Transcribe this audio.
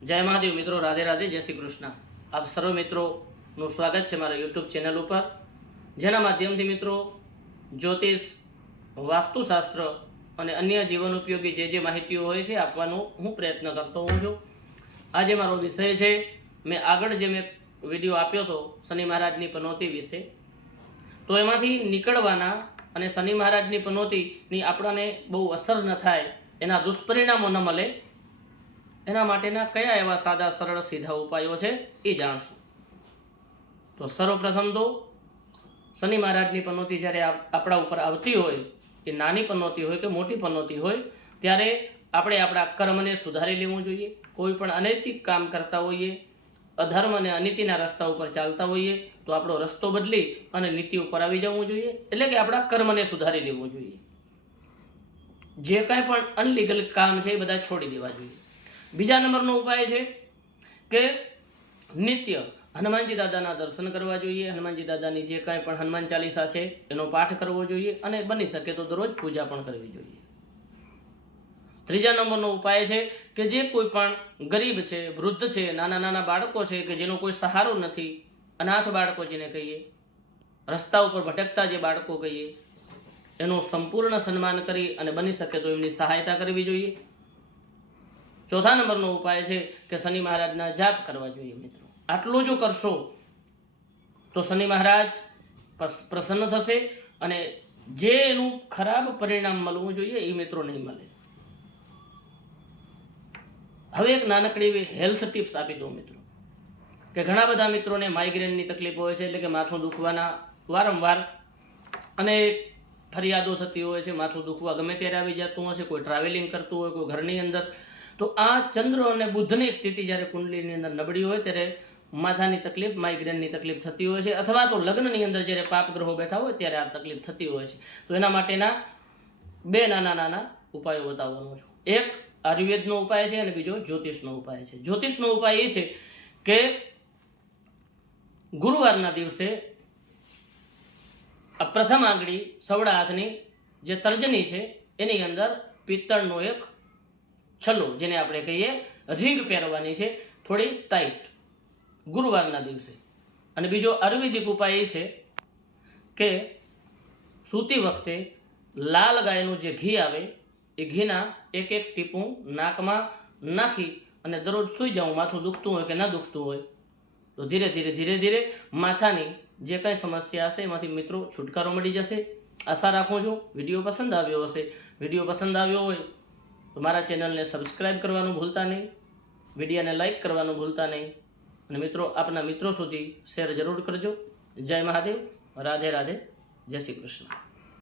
जय महादेव मित्रों, राधे राधे, जय श्री कृष्ण। आप सर्व मित्रों स्वागत है मारा यूट्यूब चैनल पर, जेना माध्यमथी मित्रों ज्योतिष, वास्तुशास्त्र और अन्य जीवन उपयोगी जे माहितीओ होय छे आपवानो हूँ प्रयत्न करतो हूँ छूं। आज मारो विषय है, मैं आगळ जे मैं विडियो आप्यो तो शनि महाराजनी पनौती विषे, तो एमांथी निकळवाना अने शनि महाराजनी पनौतीनी आपणाने बहु असर न थाय, एना दुष्परिणामो न मळे, एना माटेना कया एवा सादा सरल सीधा उपायो छे ए जाणशुं। तो सर्वप्रथम तो शनि महाराजनी पनौती ज्यारे आपणा उपर आवती होय, ए नानी पनौती होय के मोटी पनौती होय, त्यारे आपणे आपणा कर्मने सुधारी लेवुं जोईए। कोई पण अनैतिक काम करता होईए, अधर्म अने अनीतिना रस्ता उपर चालता होईए तो आपणो रस्तो बदली अने नीति उपर आवी जवुं जोईए, एटले के आपणा कर्मने सुधारी लेवुं जोईए। जे कांई पण अनलीगल काम छे ए बधा छोड़ी देवा जोईए। बीजा नंबरनो उपाय है कि नित्य हनुमानजी दादाना दर्शन करवा जोईए। हनुमानजी दादानी जे कांई पण हनुमान चालीसा है एनो पाठ करवो जोईए अने बनी सके तो दररोज पूजा पण करवी जोईए। त्रीजा नंबरनो उपाय है कि जे कोई पण गरीब है, वृद्ध है, नाना नाना बाळको है कि जेनो कोई सहारो नहीं, अनाथ बाळको जेने कहीए, रस्ता उपर भटकता जे बाळको कहीए, एनो संपूर्ण सन्मान करी अने बनी सके तो एमनी सहायता करवी जोईए। चौथा नंबरनो उपाय है कि शनि महाराजना जाप करवा जोईए। मित्रों, आटलुं जो करशो तो शनि महाराज प्रसन्न थशे अने जे एनुं खराब परिणाम मळवुं जोईए ए मित्रों नहीं मळे। हवे एक नानकड़ी हेल्थ टिप्स आपी दो मित्रों कि घणा बधा मित्रों माइग्रेननी तकलीफ होय छे, एटले के माथुं दुखवाना वारंवार अनेक फरियादों थती होय छे। माथुं दुखवा गमे त्यारे आवी जतुं हशे, कोई ट्रावेलिंग करतुं होय, कोई घरनी अंदर, तो आ चंद्र और बुधनी स्थिति ज्यारे कुंडलीनी अंदर नबड़ी होय त्यारे माथानी तकलीफ, माइग्रेननी तकलीफ थती होय छे, अथवा तो लग्ननी अंदर ज्यारे पाप ग्रहो बैठा होय त्यारे आ तकलीफ थती होय छे। तो एना माटेना बे नाना नाना उपायो बताववानो छुं। एक आयुर्वेदनो उपाय छे अने बीजो ज्योतिषनो उपाय छे। ज्योतिषनो उपाय ए छे के गुरुवारना दिवसे प्रथम आंगળી सवड़ा हाथनी जे तर्जनी छे एनी अंदर पित्तळनो एक छलो, जेने आपणे कहीए रिंग पहेरवानी छे, थोड़ी टाइट, गुरुवारना दिवसे। अने बीजो आयुर्वेदिक उपाय छे के सूती वखते लाल गायनुं जे घी आवे ए घीना एक एक टीपूं नाकमां नाखी अने दररोज सूई जाऊं। माथुं दुखतुं होय के न दुखतुं होय तो धीरे धीरे धीरे धीरे माथानी जे कांई समस्या हशे एमांथी मित्रों छुटकारो मळी जशे। आशा राखुं छुं विडियो पसंद आव्यो हशे। विडियो पसंद आव्यो होय तो मारा चेनल ने सब्सक्राइब करवानुं भूलता नहीं, विडियो ने लाइक करवानुं भूलता नहीं, और मित्रों अपना मित्रों सुधी शेर जरूर करजो। जय महादेव, राधे राधे, जय श्री कृष्ण।